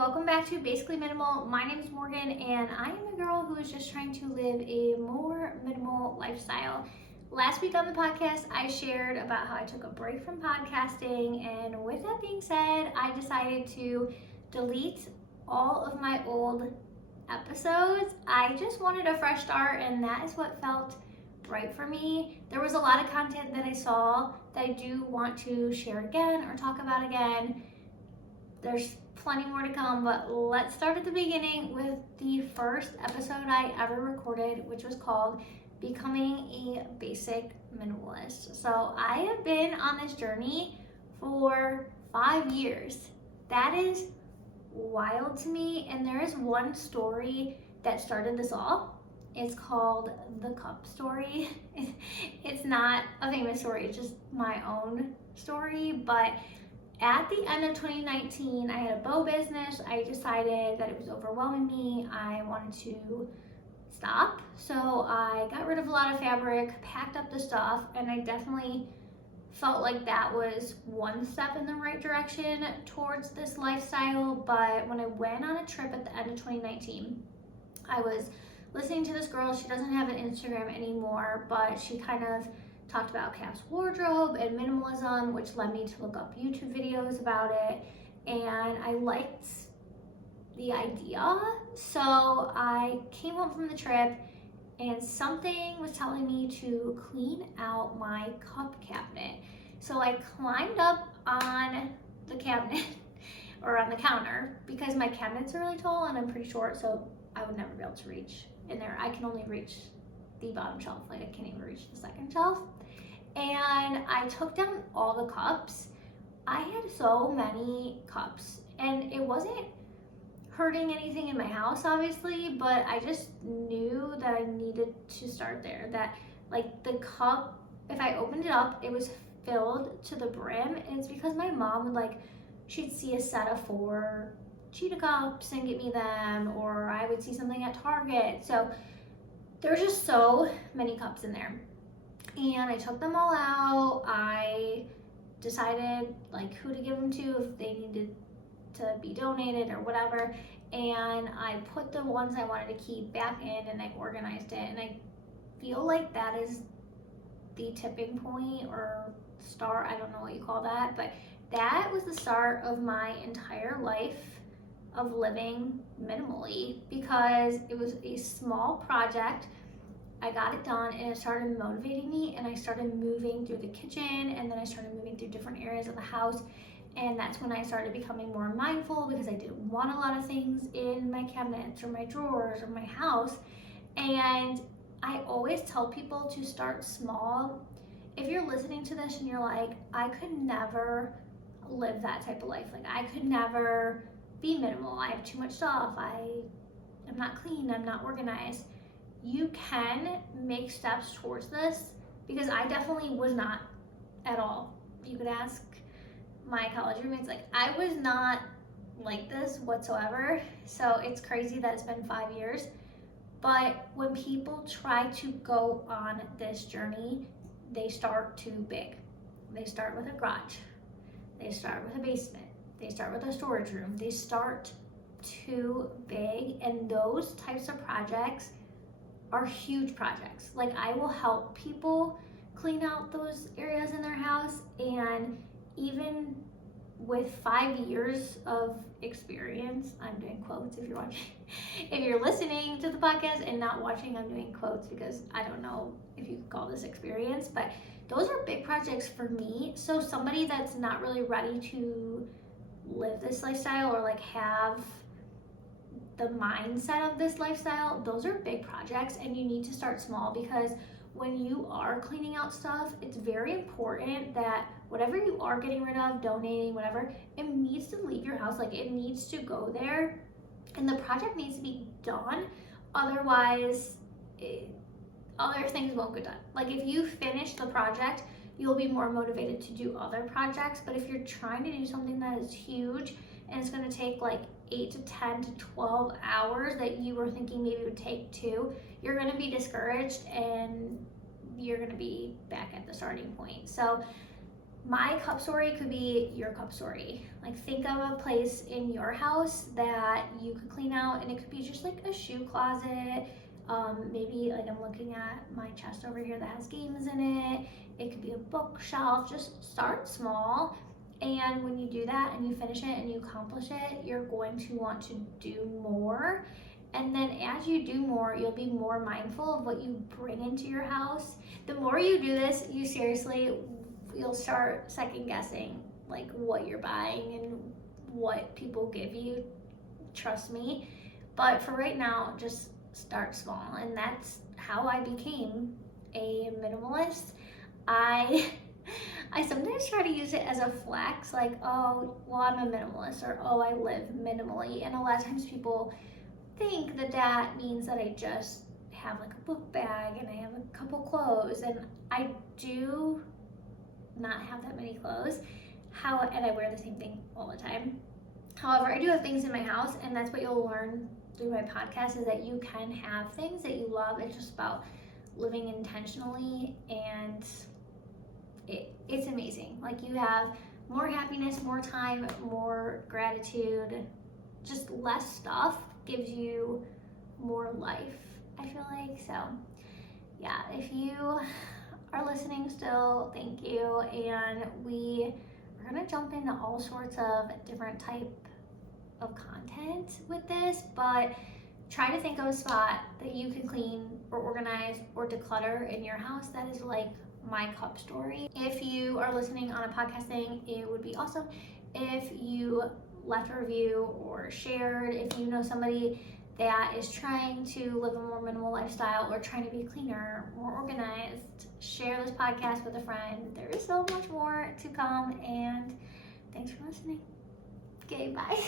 welcome back to Basically Minimal. My name is Morgan and I am a girl who is just trying to live a more minimal lifestyle. Last week on the podcast, I shared about how I took a break from podcasting, and with that being said, I decided to delete all of my old episodes. I just wanted a fresh start, and that is what felt right for me. There was a lot of content that I saw that I do want to share again or talk about again. There's plenty more to come, but let's start at the beginning with the first episode I ever recorded, which was called Becoming a Basic Minimalist. So I have been on this journey for 5 years. That is wild to me, and there is one story that started this all. It's called the cup story. It's not a famous story, it's just my own story, but at the end of 2019, I had a bow business. I decided that it was overwhelming me. I wanted to stop. So I got rid of a lot of fabric, packed up the stuff, and I definitely felt like that was one step in the right direction towards this lifestyle. But when I went on a trip at the end of 2019, I was listening to this girl. She doesn't have an Instagram anymore, but she kind of talked about Cap's wardrobe and minimalism, which led me to look up YouTube videos about it, and I liked the idea. So I came home from the trip and something was telling me to clean out my cup cabinet. So I climbed up on the cabinet or on the counter because my cabinets are really tall and I'm pretty short, so I would never be able to reach in there. I can only reach the bottom shelf, like I can't even reach the second shelf. And I took down all the cups. I had so many cups, and it wasn't hurting anything in my house, obviously, but I just knew that I needed to start there. That, like, the cup, if I opened it up, it was filled to the brim, and it's because my mom would, she'd see a set of 4 cheetah cups and get me them, or I would see something at Target. So there was just so many cups in there. And I took them all out. I decided who to give them to, if they needed to be donated or whatever. And I put the ones I wanted to keep back in and I organized it. And I feel like that is the tipping point or start, I don't know what you call that, but that was the start of my entire life of living minimally, because it was a small project. I got it done and it started motivating me, and I started moving through the kitchen, and then I started moving through different areas of the house, and that's when I started becoming more mindful because I didn't want a lot of things in my cabinets or my drawers or my house. And I always tell people to start small. If you're listening to this and you're like, I could never live that type of life, I could never be minimal, I have too much stuff, I'm not clean, I'm not organized, you can make steps towards this, because I definitely was not at all. You could ask my college roommates, I was not like this whatsoever. So it's crazy that it's been 5 years. But when people try to go on this journey, they start too big. They start with a garage, they start with a basement, they start with a storage room, they start too big, and those types of projects are huge projects. I will help people clean out those areas in their house, and even with 5 years of experience, I'm doing quotes if you're watching, if you're listening to the podcast and not watching, I'm doing quotes because I don't know if you could call this experience, but those are big projects for me. So somebody that's not really ready to live this lifestyle or have the mindset of this lifestyle, those are big projects, and you need to start small, because when you are cleaning out stuff, it's very important that whatever you are getting rid of, donating, whatever, it needs to leave your house. It needs to go there, and the project needs to be done. Otherwise, other things won't get done. If you finish the project, you'll be more motivated to do other projects. But if you're trying to do something that is huge and it's going to take 8 to 10 to 12 hours that you were thinking maybe it would take 2, you're going to be discouraged and you're going to be back at the starting point. So My cup story could be your cup story. Like, think of a place in your house that you could clean out, and it could be just like a shoe closet. Maybe like I'm looking at my chest over here that has games in it. It could be a bookshelf. Just start small, and when you do that and you finish it and you accomplish it, you're going to want to do more. And then as you do more, you'll be more mindful of what you bring into your house. The more you do this, you'll start second guessing like what you're buying and what people give you. Trust me. But for right now, just start small. And that's how I became a minimalist. I I sometimes try to use it as a flex, like, oh, well, I'm a minimalist, or oh, I live minimally. And a lot of times people think that that means that I just have like a book bag and I have a couple clothes, and I do not have that many clothes. And I wear the same thing all the time. However, I do have things in my house, and that's what you'll learn through my podcast, is that you can have things that you love. It's just about living intentionally, and it's amazing. Like, you have more happiness, more time, more gratitude. Just less stuff gives you more life, I feel like. So yeah, if you are listening still, thank you. And we are gonna jump into all sorts of different type of content with this, but try to think of a spot that you can clean or organize or declutter in your house that is like my cup story. If you are listening on a podcast thing, it would be awesome if you left a review or shared. If you know somebody that is trying to live a more minimal lifestyle or trying to be cleaner, more organized, share this podcast with a friend. There is so much more to come, and thanks for listening. Okay, bye.